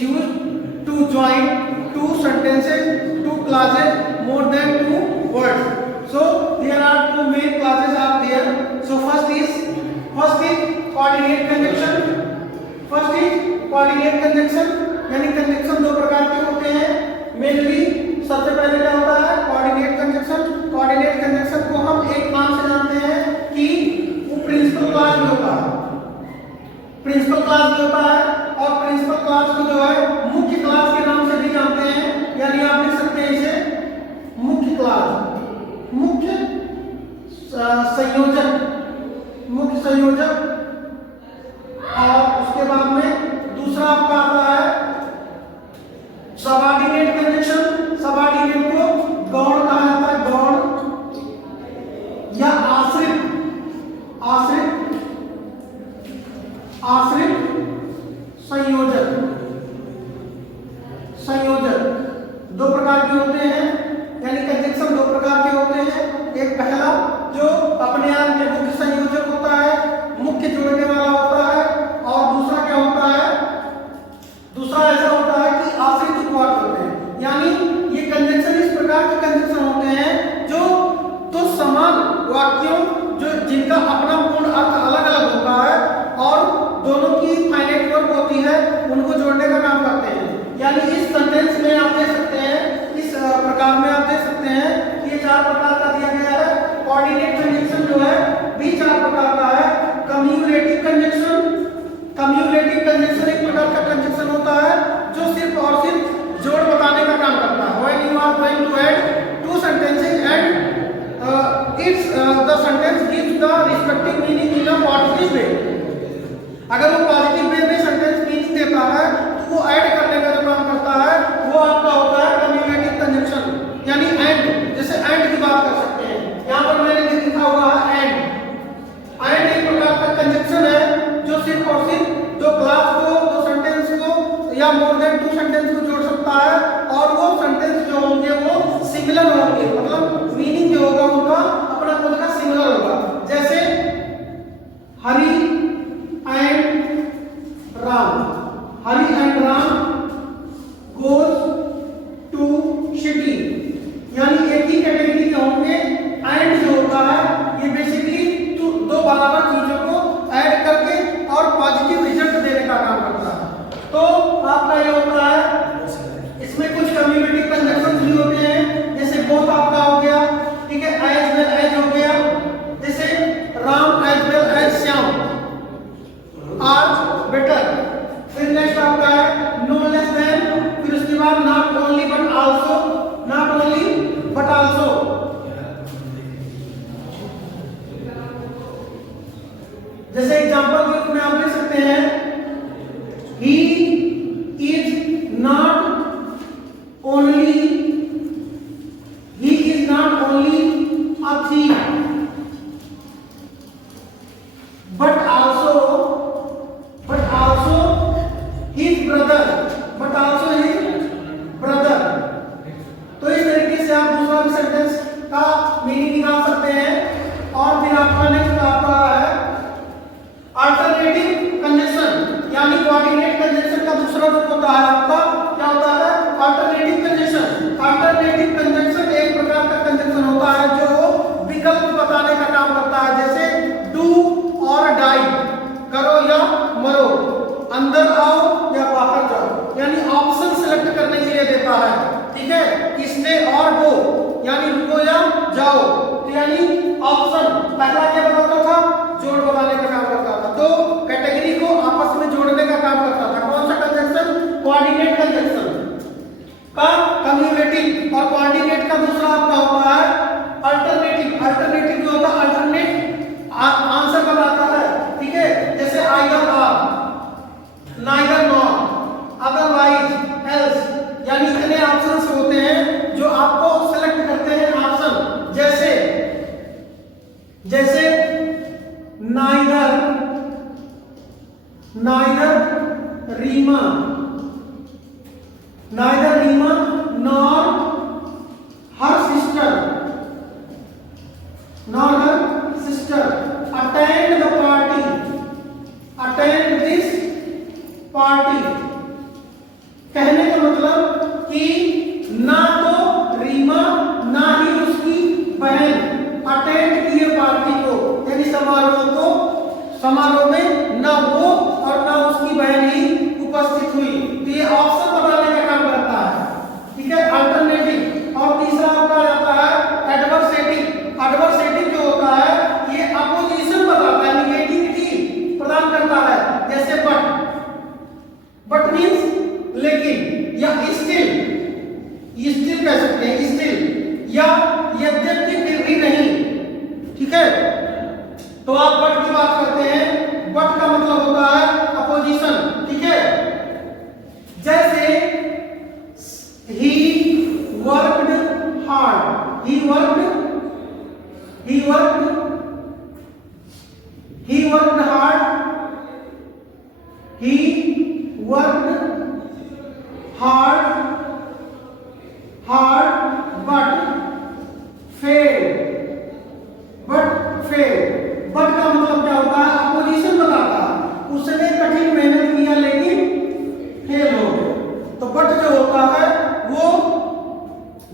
is used to join two sentences, two clauses, more than two words. So there are two main clauses are there. So first is coordinate conjunction. First is coordinate conjunction, यानी conjunction दो प्रकार के होते हैं mainly. सबसे पहले क्या होता है कोऑर्डिनेट कंजंक्शन। कोऑर्डिनेट कंजंक्शन को हम एक नाम से जानते हैं कि वो प्रिंसिपल क्लॉज में होता है, प्रिंसिपल क्लॉज में होता है। और प्रिंसिपल क्लॉज को जो है मुख्य क्लॉज के नाम से भी जानते हैं, यानी आप लिख सकते हैं इसे मुख्य क्लॉज, मुख्य संयोजक, मुख्य संयोजक। और उसके बाद में दूसरा आपका आता है सबऑर्डिनेट कंजंक्शन। सबऑर्डिनेट को गौण कहा जाता है, गौण या आश्रित, आश्रित, आश्रित संयोजक। संयोजक दो प्रकार के होते हैं, यानी कंजंक्शन दो प्रकार के होते हैं। एक पहला जो अपने आप में मुख्य संयोजक होता है, मुख्य जोड़ने वाला होता है। और दूसरा क्या होता है, दूसरा ऐसा होता है कि आश्रित उपवाद होते हैं, यानी ये कंजंक्शन इस प्रकार के कंजंक्शन होते हैं जो तो समान वाक्यों जो जिनका अपना पूर्ण अर्थ अलग अलग होता है और दोनों की फाइनाइट वर्ब होती है, उनको जोड़ने का काम करते हैं। यानी इस सेंटेंस में आप देख सकते हैं, इस प्रकार में आप देख सकते हैं कि ये चार प्रकार का दिया गया है। कोऑर्डिनेट कंजंक्शन जो है भी चार प्रकार का है। कम्युलेटिव कंजंक्शन, कम्युलेटिव कंजंक्शन एक प्रकार का कंजंक्शन होता है जो सिर्फ और सिर्फ जोड़ बताने का काम करता है। When you are going to add two sentences and it's the sentence gives the respective meaning in a positive way. अगर वो पॉजिटिव वे में सेंटेंस मीनिंग देता है तो वो ऐड करने का जो काम करता है वो आपका होता है कम्युलेटिव कंजंक्शन, यानी एंड। जैसे एंड की बात कर सकते हैं, यहाँ पर मैंने लिखा हुआ है एंड। एंड एक प्रकार का कंजंक्शन है जो सिर्फ और सिर्फ दो क्लास को, दो सेंटेंस को या मोर देन टू सेंटेंस को जोड़ सकता है। और वो सेंटेंस जो होंगे वो सिमिलर होंगे, मतलब मीनिंग जो होगा उनका अपना खुद का सिमिलर होगा। जैसे Hari and Ram, Hari and Ram goes to city, यानी एक ही कैटेगरी के होंगे। एंड जो होता है ये बेसिकली दो बराबर चीजों को ऐड करके और पॉजिटिव रिजल्ट देने का काम करता है। तो आपका ये होता है, इसमें कुछ कम्युलेटिव कंजंक्शन भी होते हैं, जैसे बोथ आपका हो गया, ठीक है, एज वेल एज हो गया। जैसे Ram as well as Shyam are better. फिर नेक्स्ट आपका है नो लेस देन, फिर उसके बाद not only but also, not only but also. जैसे एग्जांपल के रूप में आप लिख सकते हैं he is not only, he is not only a thief but also his brother, but also his brother. तो इस तरीके से आप दूसरा भी सेंटेंस का मीनिंग निकाल सकते हैं। और फिर आपका नेक्स्ट आता है अल्टरनेटिव कंजंक्शन, यानी कोऑर्डिनेट कंजंक्शन का दूसरा रूप होता है आपका क्या होता है अल्टरनेटिव कंजंक्शन। अल्टरनेटिव कंजंक्शन एक प्रकार का कंजंक्शन होता है जो विकल्प बताने का काम करता है। जैसे डू और डाई, करो या मरो, अंदर आओ या बाहर जाओ, यानी ऑप्शन सेलेक्ट करने के लिए देता है। ठीक है, स्टे और गो, यानी रुको या जाओ। तो यानी ऑप्शन पहला क्या बताता था, जोड़ बताने का काम करता था, तो कैटेगरी को आपस में जोड़ने का काम करता था। कौन सा कंजंक्शन, कोऑर्डिनेट कंजंक्शन का कम्युलेटिव। और कोऑर्डिनेट का दूसरा आपका होता है अल्टरनेटिव। अल्टरनेटिव जो होता है अल्टरनेट आंसर बनाता है। ठीक है, जैसे either or, neither nor, otherwise, else, यानी इतने ऑप्शंस होते हैं जो आपको सेलेक्ट करते हैं ऑप्शन। जैसे neither, Reema, nor her sister, attend the party, attend this party. में ना वो और ना उसकी बहन ही उपस्थित हुई। तो ये ऑप्शन बताने का काम करता है, ठीक है, अल्टरनेटिव। और तीसरा आपका आ जाता है एडवर्सेटिव। एडवर्सेटिव जो होता है ये अपोजिशन बताता है, निगेटिविटी प्रदान करता है, जैसे बट मींस लेकिन, या स्टिल कह सकते हैं, स्टिल, या यद्यपि फिर भी नहीं, ठीक है। तो आप बट की बात करते हैं, बट का मतलब होता है अपोजिशन, ठीक है। जैसे he worked hard, he worked hard, he worked hard but failed, but का मतलब क्या होता है, अपोजिशन बताता है, उसने कठिन मेहनत किया लेकिन फेल हो गए। तो बट जो होता है वो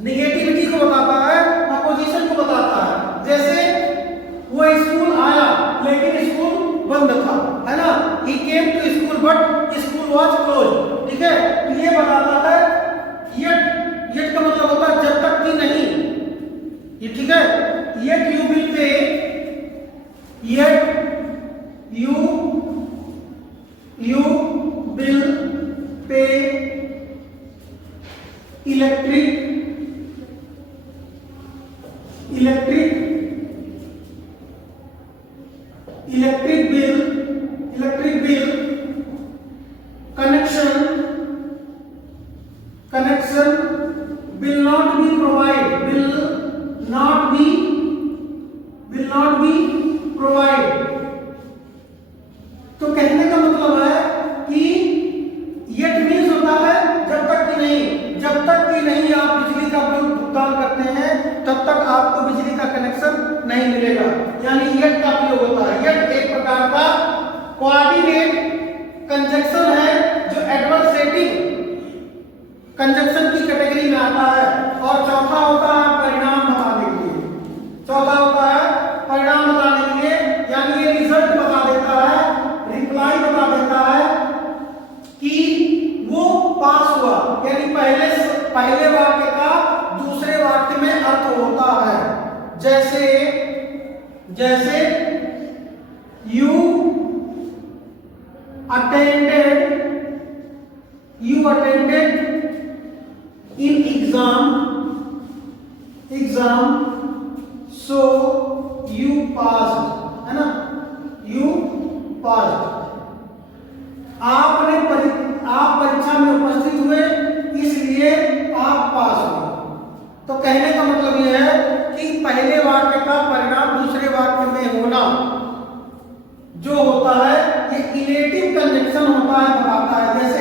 निगेटिविटी को बताता है, अपोजिशन को बताता है। जैसे वो स्कूल आया लेकिन स्कूल बंद था, है ना, he came to school but school was closed, ठीक है। तो ये बताता है yet का मतलब होता है जब तक कि नहीं, ये ठीक है। yet you will pay, yet you will pay electric bill connection will not be provided। तो कहने का मतलब है कि yet मीन्स होता है जब तक कि नहीं आप बिजली का बिल भुगतान करते हैं तब तक आपको बिजली का कनेक्शन नहीं मिलेगा, यानी yet का प्रयोग होता है। yet एक प्रकार का कोऑर्डिनेट कंजक्शन है जो एडवर्सेटिव कंजक्शन की कैटेगरी में आता है। और चौथा होता है परिणाम बताने के लिए, यानी ये रिजल्ट बता देता है, रिप्लाई बता देता है कि वो पास हुआ, यानी पहले वाक्य का दूसरे वाक्य में अर्थ होता है। जैसे you attended in exam so you passed, है ना, you passed। आप परीक्षा में उपस्थित हुए इसलिए आप पास हुए। तो कहने का मतलब यह है कि पहले वाक्य का परिणाम दूसरे वाक्य में होना जो होता है ये इलेटिव कंजक्शन होता है, बताता है। जैसे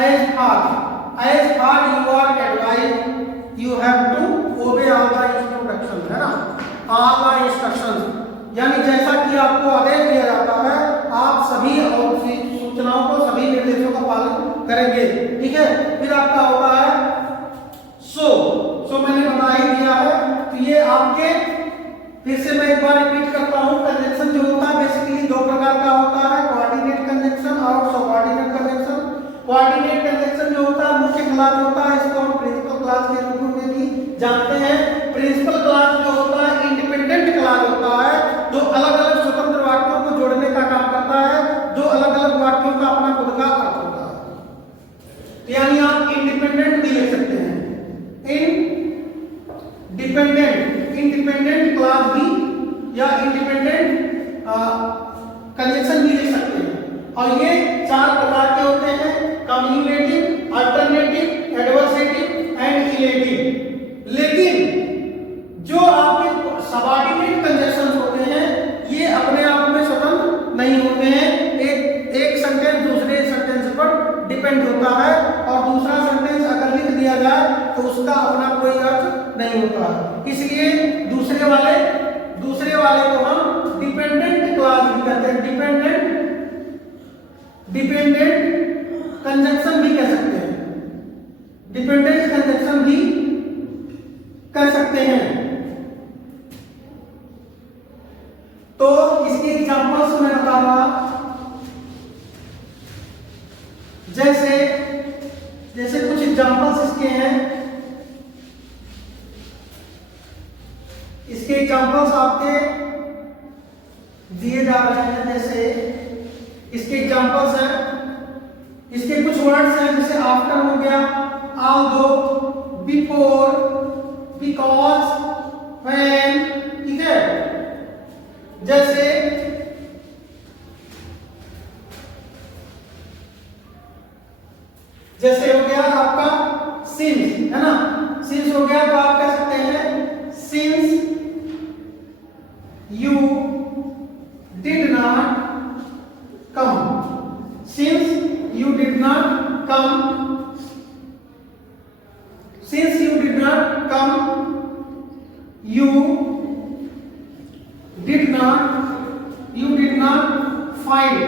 as hard you are advised you have to obey all the instructions, है ना, all the instructions, यानी जैसा कि आपको आदेश दिया जाता है आप सभी सूचनाओं को, सभी निर्देशों का पालन करेंगे, ठीक है। फिर आपका होता है सो मैंने बता ही दिया है। तो ये आपके, फिर से मैं एक बार रिपीट करता हूँ, कंजक्शन जो होता है बेसिकली दो प्रकार का होता है, कोऑर्डिनेट कंजक्शन और सबऑर्डिनेट कंजक्शन। कोऑर्डिनेट कंजक्शन जो होता है मुख्य क्लास होता है, इसको हम प्रिंसिपल क्लास के रूप में भी जानते हैं। प्रिंसिपल क्लास जो होता है इंडिपेंडेंट क्लास होता है, जो अलग अलग स्वतंत्र वाक्यों को जोड़ने का काम करता है, जो अलग अलग वाक्यों का अपना खुद का अर्थ होता है। यानी आप इंडिपेंडेंट भी लिख सकते हैं, इंडिपेंडेंट क्लास भी या इंडिपेंडेंट कंजक्शन भी लिख सकते हैं। और ये चार प्रकार के होते हैं, cumulative, alternative, adversative and illative. लेकिन जो आपके सबऑर्डिनेट कंजक्शंस होते हैं ये अपने आप में स्वतंत्र नहीं होते हैं, एक सेंटेंस दूसरे सेंटेंस पर डिपेंड होता है, और दूसरा सेंटेंस अगर लिख दिया जाए तो उसका अपना कोई अर्थ नहीं होता। इसलिए दूसरे वाले को हम डिपेंडेंट क्लास भी कहते हैं, डिपेंडेंट कंजक्शन भी कह सकते हैं, डिपेंडेंट कंजक्शन भी कर सकते हैं। तो इसके एग्जांपल्स मैं बता रहा जैसे जैसे कुछ एग्जांपल्स इसके हैं, इसके एग्जांपल्स आपके दिए जा रहे हैं। जैसे इसके एग्जांपल्स हैं, इसके कुछ वर्ड्स हैं, जैसे आफ्टर हो गया, ऑल्दो, बिफोर, बिकॉज, व्हेन, ठीक है। जैसे जैसे हो गया आपका सिंस, है ना, सिंस हो गया तो आप कह सकते हैं since you did not come, since you did not come, since you did not come, you did not find,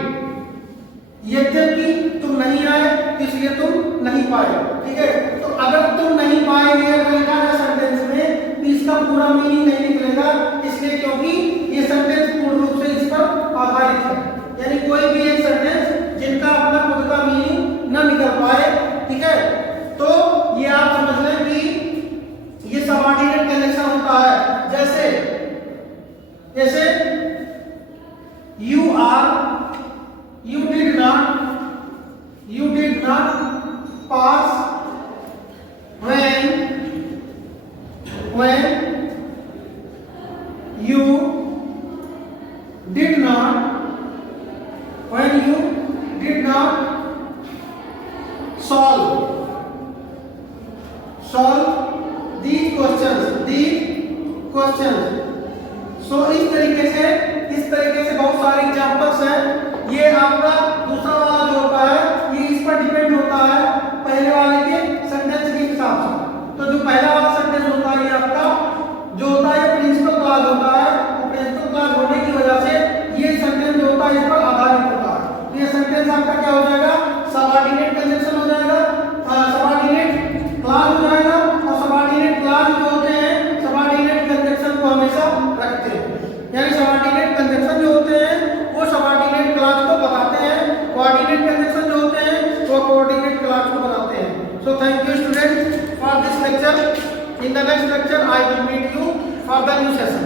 यद्यपि तुम नहीं आए इसलिए तुम नहीं पाए, ठीक है। तो अगर तुम नहीं पाएंगे अगर लिखा है सेंटेंस में तो इसका पूरा मीनिंग नहीं निकलेगा, इसलिए क्योंकि ये सेंटेंस पूर्ण रूप से इस पर आधारित है। यानी कोई भी एक सेंटेंस जिनका अपना खुद का मीनिंग न निकल पाए, ठीक है, तो ये आप समझ लें कि ये सबऑर्डिनेट कनेक्शन होता है। जैसे जैसे you did not pass when you did not solve these questions। सो इस तरीके से बहुत सारे एग्जांपल्स हैं। ये आपका दूसरा वाला जो होता है ये इस पर डिपेंड होता है पहले वाले के सेंटेंस के हिसाब से। तो जो पहला वाला सेंटेंस होता है ये आपका जो होता है प्रिंसिपल क्लॉज होता है, और प्रिंसिपल क्लॉज होने की वजह से ये सेंटेंस जो होता है इस पर आधारित होता है। तो ये सेंटेंस आपका क्या हो जाएगा, सबऑर्डिनेट कंजंक्शन हो जाएगा, सबऑर्डिनेट क्लॉज हो जाएगा। और सबऑर्डिनेट क्लॉज जो होते हैं सबऑर्डिनेट कंजंक्शन को हमेशा रखते हैं, यानी सबऑर्डिनेट कंजंक्शन जो होते हैं वो सबऑर्डिनेट क्लॉज को बताते हैं, कोऑर्डिनेट कंजंक्शन जो होते हैं वो कोऑर्डिनेट क्लॉज को बताते हैं। So thank you students for this lecture. In the next lecture I will meet you for the new session.